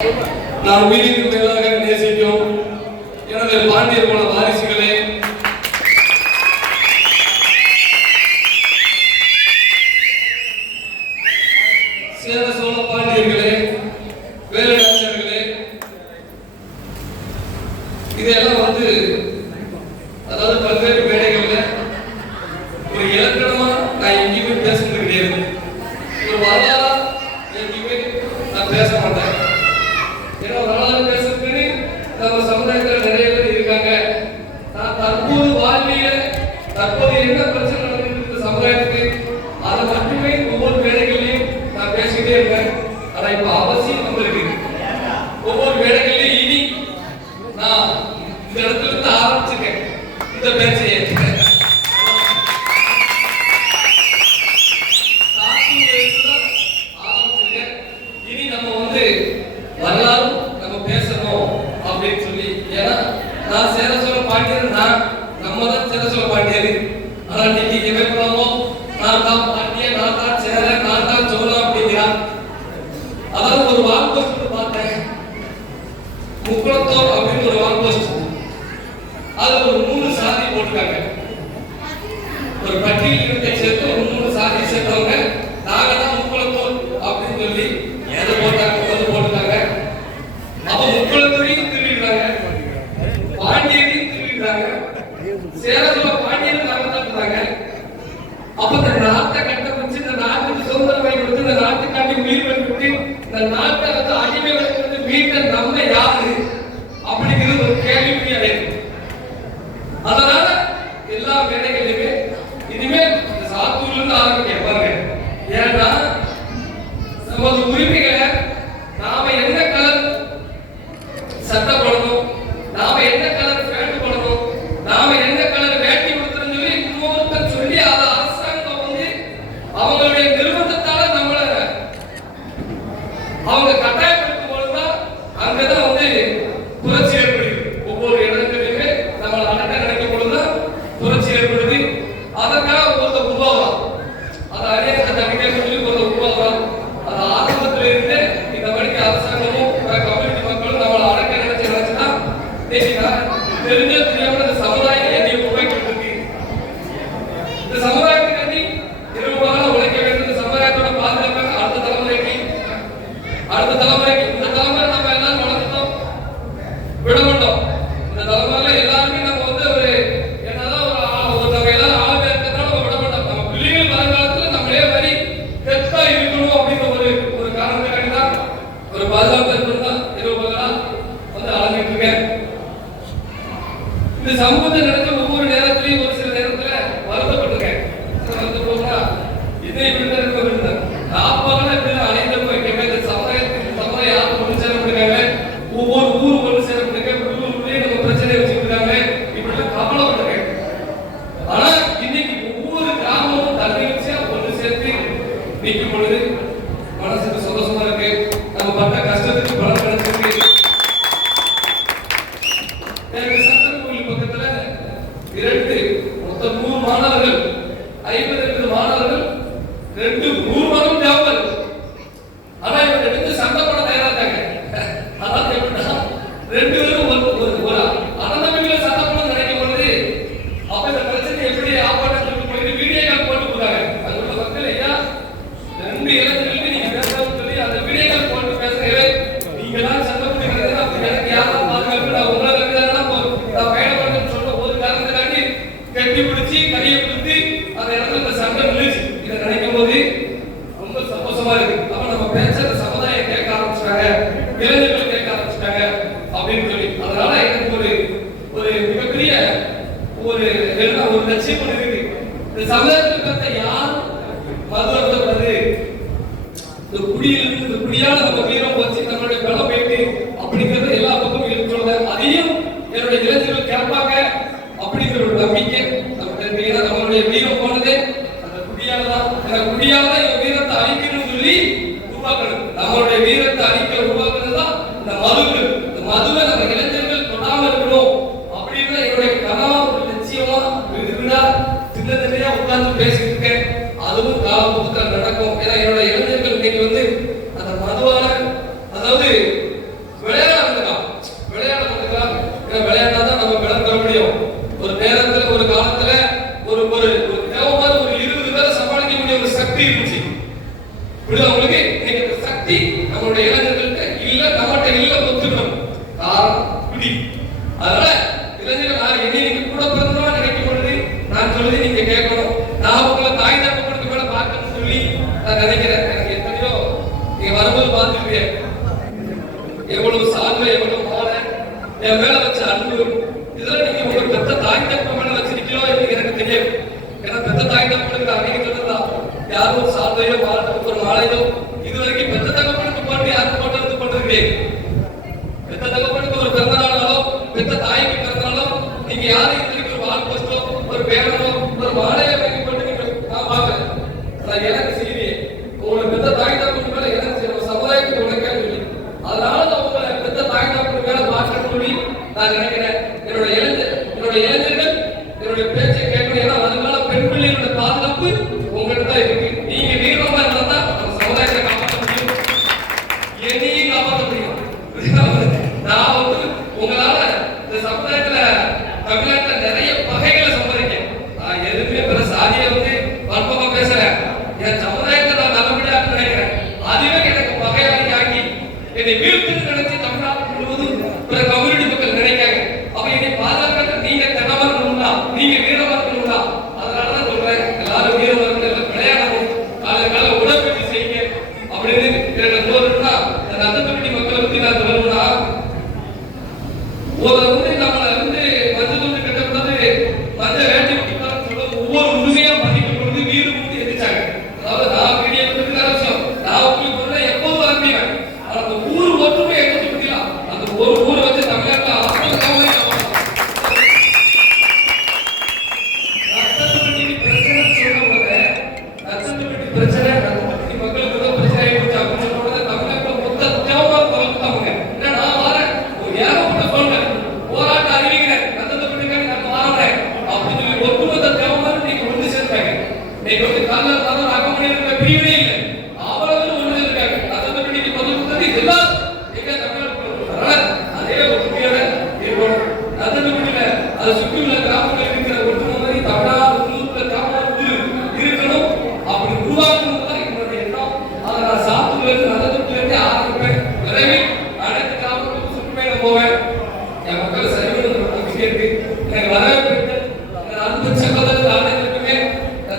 நான் உயிருக்கு மேலாக நேசிக்கும் எனது பாண்டியர் குல வாரிசுகளே, சேர சோழ பாண்டியர்களே, வேலுநாச்சியார்களே, இதெல்லாம் அதாவது பல்வேறு மேடைகள்ல ஒரு இலக்கணமா நான் எங்கேயுமே பேசுறது கிடையாது. ஒரு வரலாறா எங்கேயுமே நான் பேச மாட்டேன். ஏன்னா வரலாறு பேசுறதுன்னு நம்ம சமுதாயத்தில் நிறைய பேர் இருக்காங்க. நான் தற்போது வாழ்விய தற்போது என்ன பிரச்சனை நடந்துட்டு இந்த சமுதாயத்துக்கு அதை மட்டுமே ஒவ்வொரு மேடைகள்லையும் நான் பேசிக்கிட்டே இருப்பேன். ஆனா இப்ப அவசியம் நம்மளுக்கு ஒவ்வொரு மேடைகள்லையும் இனி நான் இந்த இடத்துல இருந்து ஆரம்பிச்சிருக்கேன் இந்த பேச்சையே. இனி நம்ம வரலாறு நம்ம பேசணும் அப்படின்னு சொல்லி, ஏன்னா நான் சேர சோழ பாண்டியர், நம்ம தான் சேர சோழ பாண்டியர். ஆனா இன்னைக்கு எவை போனோமோ நான் தான் பாண்டியன், நான் தான் சேர, நான் தான் சோழம் அப்படிங்கிறான். அதாவது ஒரு வால் போஸ்ட் பார்த்தேன், முக்குளத்தோர் அப்படின்னு ஒரு வால் போஸ்ட். அதுல ஒரு 3 சாதி போட்டிருக்காங்க. ஒரு பட்டியலினத்தை சேர்த்து ஒரு 3 சாதியை சேர்த்தவங்க நாங்க தான் முக்குளத்தோர் அப்படின்னு சொல்லி எதை போட்டுட்டாங்க. அப்ப முக்குளத்தோரையும் திருடுறாங்க, பாண்டியரையும் திருடுறாங்க, சேரசோழ பாண்டியரும் நாங்க தான் இருந்தாங்க. அப்ப இந்த நாட்டை கட்டமைச்சு இந்த நாட்டுக்கு சுதந்திரம் வாங்கி கொடுத்து இந்த நாட்டுக்காண்டி உயிர் கொடுத்து இந்த நாட்டை அடிமைகளை மீட்ட நம்ம யாரு அப்படிங்கிறது ஒரு கேள்விக்குறியா இருக்கு. அதனால எல்லா வேலைகளிலுமே இனிமே சாத்தூர்ல இருந்து ஆரம்பிக்க பாருங்க. ஏன்னா நமது உரிமைகளை நாம என்ன கலர் சட்டை போடணும், நாம என்ன கலர் பேண்ட் போடணும், நாம என்ன கலர் வேட்டி கொடுத்துன்னு சொல்லி இன்னொருத்தர் சொல்லி அதை அரசாங்கம் அவங்களுடைய நிர்பந்தத்தால நம்மள அவங்க கட்டாயப்படுத்தும் போதுதான் அங்கதான் புரட்சி ஏற்படுது. ஒவ்வொரு இடங்களிலுமே நம்மளை அடக்க நினைக்கும் பொழுதுதான் புரட்சி ஏற்படுது. அதற்காக ஒருத்தர் உருவாகலாம், அதை அறியாத தனியாக சொல்லி ஒருத்தர் உருவாகலாம். அது ஆரம்பத்தில் இருந்து இந்த மணிக்கு அரசாங்கமும் கம்யூனிட்டி மக்களும் நம்மளை அடக்க நினைச்சுன்னா தெரிஞ்ச தெரியாம இந்த சமுதாயம் என்னை உருவாக்கிட்டு இருக்கு. இந்த சமுதாயத்துக்காண்டி இரவு உழைக்க வேண்டும். இந்த சமுதாயத்தோட பாதுகாப்பாக அடுத்த தலைமுறைக்கு இந்த தலைமுறை நம்ம எல்லாரும் வளர்த்துட்டோம், விட மாட்டோம். இந்த தலைமுறையில எல்லாருமே நம்ம ஒரு என்னதான் நம்ம எல்லாரும் ஆளுமையா இருக்கிறதுனால நம்ம விட மாட்டோம். நம்ம பிள்ளைகள் வருங்காலத்துல நம்மளே மாதிரி கெத்தா இருக்கணும் அப்படின்னு ஒரு காரணத்துக்காக தான் ஒரு பாதுகாப்பு இருக்கணும் தான் இரவு அழகிட்டு இருக்கேன். இந்த சமூகத்தை நடத்த ஒவ்வொரு நேரத்திலையும் ஒரு சில நேரத்துல வருத்தப்பட்டிருக்கேன். இதே விருந்தர் நாப்பாக அனைத்து இந்த சமுதாயம் யாரும் ஒன்று சேரப்படுறாங்க, ஒவ்வொரு ஊரும் ஒன்று சேரப்படுறாங்க, ஊருக்குள்ளேயே நம்ம பிரச்சனையை வச்சுருக்காங்க, இப்படிலாம் கவலைப்பட்டிருக்கேன். ஆனா இன்னைக்கு ஒவ்வொரு கிராமமும் தன்னிச்சையா ஒன்று சேர்த்து நிற்கும் பொழுது மனசுக்கு சந்தோஷமா இருக்கு. நம்ம பட்ட கஷ்டத்துக்கு பலன் கிடைச்சிருக்கு. சங்கரன் கோயில் பக்கத்துல 2 மொத்தம் 100 மாணவர்கள் 50 மாணவர்கள் 2 ஊர்வலம் தேவை. ஆனா இவங்க சண்டை போட தயாராட்டாங்க. அதாவது எப்படின்னா 2 பேரும் ஒரு அனந்தமிகளை சண்டை போட நினைக்கும் பொழுது அப்ப இந்த பிரச்சனை எப்படி ஆப்பாட்டத்துக்கு போயிட்டு வீடியோ கால் போட்டு போறாங்க. அது உள்ள மக்கள் ஐயா 2 இளைஞர்களுக்கு நீங்க பேசணும்னு சொல்லி அந்த வீடியோ கால் போட்டு பேசுறீங்களே, நீங்க தான் சண்டை போடுறது, அப்ப எனக்கு யாரும் பாதுகாப்பு நான் உங்களை நான் பயணப்படுறேன்னு சொல்ற ஒரு காரணத்துக்காண்டி கட்டி பிடிச்சி கையை பிடித்து அந்த இடத்துல இந்த சண்டை நிலைச்சு. இதை நினைக்கும் போது ரொம்ப சந்தோஷமா இருக்கு. அப்ப நம்ம பேச்ச அந்த சமுதாயம் கேட்க ஆரம்பிச்சிட்டாங்க, இளைஞர்கள் கேட்க ஆரம்பிச்சிட்டாங்க அப்படின்னு சொல்லி. அதனால எனக்கு ஒரு மிகப்பெரிய ஒரு லட்சியம் ஒன்று இருக்கு. இந்த சமுதாயத்தில் பார்த்த யாரும் மது அருந்தக்கூடாது, இந்த குடியிலிருந்து இந்த குடியால நம்ம வீரம் வச்சு நம்மளுடைய பலம் போயிட்டு அப்படிங்கிறது எல்லா பக்கமும் இருக்கிறது. அதையும் என்னுடைய இளைஞர்கள் கேட்பாங்க அப்படிங்கிற ஒரு நம்பிக்கை நம்மளுடைய வீரம் போனதே அந்த குடியாலதான். அந்த குடியாலதான் இந்த வீரத்தை அழிக்கணும்னு சொல்லி உருவாக்கணும். நம்மளுடைய வீரத்தை அழிக்க உருவாக்குறதுதான் இந்த மதுக்கள். இந்த மதுவை நம்ம இளைஞர்கள் தொடாம இருக்கணும் அப்படின்னு என்னுடைய கனவா ஒரு லட்சியமா வீடா சின்ன உட்கார்ந்து பேச விளையாட விளையாடாதான் நம்ம விளம் பெற முடியும். ஒரு நேரத்துல ஒரு காலத்துல ஒரு ஒரு தேவமான ஒரு 20 பேரை சமாளிக்கக்கூடிய ஒரு சக்தி இருந்துச்சு. உங்களுக்கு இன்னைக்கு அந்த சக்தி நம்மளுடைய இளைஞர்கள்ட்ட இல்ல, நம்மகிட்ட இல்ல, ஒத்துக்கணும். குடி. அதனால இளைஞர்கள் நான் என்னை நீங்க கூட பிறந்தவா நினைக்கும் பொழுது நான் சொல்லுது நீங்க கேட்கணும். நான் உங்களை தாய் தகப்பனுக்கு மேல பார்க்கணும்னு சொல்லி நான் நினைக்கிறேன். எனக்கு எத்தனையோ நீங்க வரும்போது பார்த்துருக்கேன், எவ்வளவு சார்பு, எவ்வளவு மாலை, என் மேல வச்ச அன்பு, இதெல்லாம் நீங்க உங்க பெத்த தாய் தகப்ப மேல வச்சிருக்கீங்களோ எனக்கு தெரியும். ஏன்னா பெத்த தாய் தகப்பனுக்கு அவங்க சொல்றதா யாரும் ஒரு சார்பையோ ஒரு மாலையோ இதுவரைக்கும் பெத்த தகப்பனுக்கு போட்டு யாரும் போட்டு போட்டிருக்கிறேன். பெத்த தகப்பனுக்கு ஒரு பிறந்த நாளாலோ பெத்த தாய்க்கு பிறந்த நாளோ நீங்க யாரும் இதுவரைக்கும் ஒரு வால் போஸ்டோ ஒரு பேனரோ ஒரு மாலையோ வாங்கி போட்டு நீங்க நான் பார்க்கல. நான் எனக்கு செய்யலையே, உங்களை பெத்த தாய் தகப்பனுக்கு மேல எனக்கு செய்யணும், சமுதாயத்துக்கு உழைக்கான்னு சொல்லி அதனால நான் உங்களை பெத்த தாய் தகப்பனுக்கு மேல பார்க்கணும்னு சொல்லி நான் நினைக்கிறேன். என்னுடைய இளைஞர்கள் என்னுடைய பேச்சை கேட்கணும். ஏன்னா அதனால பெண் பிள்ளைகளோட பாதுகாப்பு உங்கள்கிட்ட தான் இருக்கு. நீங்க வீரமா இருந்தா தான் நம்ம சமுதாயத்தை காப்பாற்ற முடியும், என்னையும் காப்பாற்ற முடியும். நான் உங்களால இந்த சமுதாயத்துல தமிழ்நாட்டில் நிறைய பகைகளை சம்பாதிக்கேன். நான் எதுவுமே பிற சாதியை வன்பமா பேசுறேன். என் சமுதாயத்தை நான் நல்லபடியா நினைக்கிறேன். அதுவே எனக்கு பகையாளி ஆக்கி என்னை வீழ்த்துன்னு நினைச்சு தமிழ்நாடு முழுவதும் பிற கம்யூனிட்டி மக்கள் நினைக்காங்க. அப்ப என்னை பாதுகாக்க நீங்க திறமா இருக்கணும்னா, நீங்க வீரமா இருக்கணும்னா, அதனாலதான் சொல்றேன் எல்லாரும் வீரமா இருக்கணும், விளையாடணும், கால உடற்பயிற்சி செய்யுங்க அப்படின்னு தோணுன்னா இந்த ரத்த கமிட்டி மக்களை பத்தி நான் சொல்லணும்னா நம்மளை மஞ்சள் துண்டு கட்டக்கூடாது, மஞ்சள் வேட்டி சொல்ல ஒவ்வொரு உண்மையா மதிக்கும் பொழுது வீடு முடி எதிர்த்தாங்க. அதாவது நான் வீடியோ விஷயம் நான் உங்களுக்கு எப்போதும் வரப்பேன். அந்த ஊர் ஒற்றுமை எடுத்து முடியலாம். அந்த ஒரு ஊரை வச்சு தமிழ்நாட்டில் பிரச்சனை மக்களுக்கு தான் பிரச்சனை ஆயிடுச்சு அப்படின்னு சொல்றது தமிழ்நாட்டில் மொத்த தேவமா வளர்த்துட்டாங்க. ஏன்னா நான் வரேன் ஒரு ஏகப்பட்ட சொல்றேன், போராட்ட அறிவிக்கிறேன், ரத்தத்தை பண்ணிக்க நான் மாறேன் அப்படின்னு சொல்லி ஒட்டுமொத்த தேவமாக நீங்க ஒன்று சேர்த்தாங்க. நீங்க காலையில் பார்த்தா அகமணி இருக்கிற பிரிவினே இல்லை, அவ்வளவு ஒன்று சேர்த்தாங்க. ரத்தத்தை பண்ணிக்கு பதில் கொடுத்தது இதெல்லாம் எங்க தமிழ்நாடு அதே ஒற்றுமையோட இருக்கணும். ரத்தத்தை பண்ணில அதை சுற்றி உள்ள கிராமங்கள் இருக்கிற ஒற்றுமை மாதிரி தமிழ்நாடு முழுக்க கிராமம் இருக்கணும். அப்படி உருவாக்கணும் தான் என்னுடைய எண்ணம். அதை நான் சாப்பிட்டு ரத்தத்துலேருந்து ஆரம்பிப்பேன். விரைவில் அனைத்து கிராமங்களுக்கும் சுற்றுப்பயணம் போவேன். என் மக்கள் சரிவன நம்பிக்கை இருக்கு. எனக்கு வரவேற்பு அன்பு சகோதரர் அனைவருக்குமே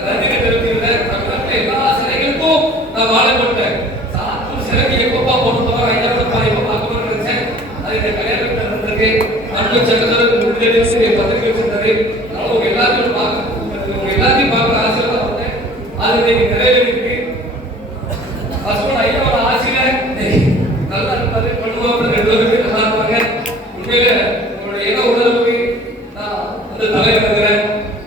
நன்றியை தெரிவிக்கிறேன். தமிழ்நாட்டில் எல்லா சிலைகளுக்கும் நான் வாழை போட்டேன். சாத்தூர் சிலைக்கு எப்பப்பா போட்டு போவாங்க எப்ப பார்க்கணும்னு நினைச்சேன். அது இந்த கல்யாணத்தில் நடந்திருக்கு. அன்பு சகோதரர் முன்னேறி பத்திரிகை சொன்னது. அதனால உங்க எல்லாத்தையும் பார்க்க ஆசீர்வாதம் வந்தேன். அது இன்னைக்கு நிறைவேறிருக்கு. ஹஸ்பண்ட் ஐயாவோட ஆசையில நல்லா இருப்பாரு, பண்ணுவாங்க, 2 பேருக்கு நல்லா இருப்பாங்க. உண்மையில உங்களுடைய இன உணர்வுக்கு நான் தலைவர் இருக்கிறேன்.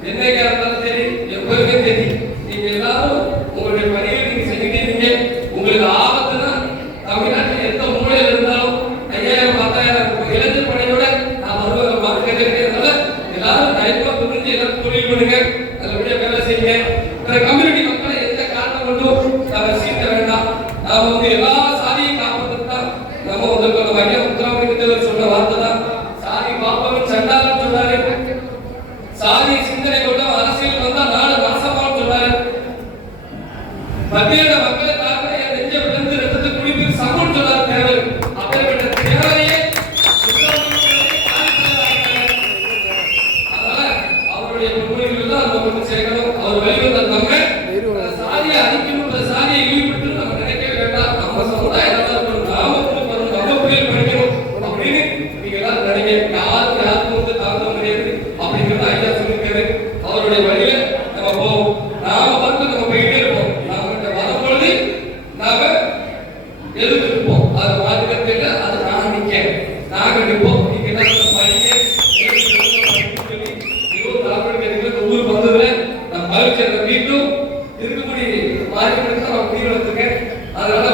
என்னைக்கா இருந்தாலும் சரி, எப்பவுமே சரி, நீங்க எல்லாரும் உங்களுடைய பணியை நீங்க செஞ்சுட்டீங்க. உங்களுக்கு ஆபத்துனா தமிழ்நாட்டில் எந்த மூலையில் இருந்தாலும் 5000 10,000 இளைஞர் பணியோட நான் வருவேன் கேட்டுக்கிறதுனால எல்லாரும் தைரியமா புரிஞ்சு எல்லாரும் தொழில் பண்ணுங்க, நல்லபடியா வேலை செய்யுங்க. கம்யூனிட்டி மக்களை எந்த காரணம் கொண்டும் நம்ம சீட்ட வேண்டாம். நாம எல்லா சாதியும் காப்பதுதான் நம்ம வைக்க உத்தரவாதம் சொன்ன வார்த்தை தான். சாதி பாப்பவன் சண்டாளன் சொன்னாரு, சாதி சிந்தனை கொண்ட அரசியல் வந்தா நாடு நாசமான்னு சொன்னாரு. மத்திய மக்களை தாக்க என் நெஞ்ச விழுந்து ரத்தத்தை குடிப்பு சமம் சொன்னார் தேவர். அப்படிப்பட்ட தேவரையே அதனால அவருடைய முன்மொழிகள் தான் நம்ம கொண்டு சேர்க்கணும். அவர் வெளிவந்த நம்ம சாதியை அழிக்கணும், சாதியை இழிவுபட்டு நம்ம நினைக்கவே வேண்டாம். நம்ம சமுதாயம் நல்லா இருக்கணும், கிராமத்துக்கு வரணும், நம்ம பிள்ளைகள் படிக்கணும் அப்படின்னு நீங்க எல்லாம் நினைக்க. யாருக்கும் தாழ்த்தம் கிடையாது அப்படிங்கிறது ஐயா சொல்லியிருக்காரு. அவருடைய வழியில நம்ம போவோம். நாம வந்து நம்ம போயிட்டே இருப்போம். நாம வரும்பொழுது நாம எதிர்த்துப்போம். அது மாற்றுக்கிறது இல்லை, அது நான் நிற்க நாங்க நிற்போம். நீங்க என்ன படிக்க ஊருக்கு வந்ததுல நான் மகிழ்ச்சி வீட்டும் இருக்கக்கூடிய மாறி நம்ம உயிர் வளர்த்துருக்கேன். அதனால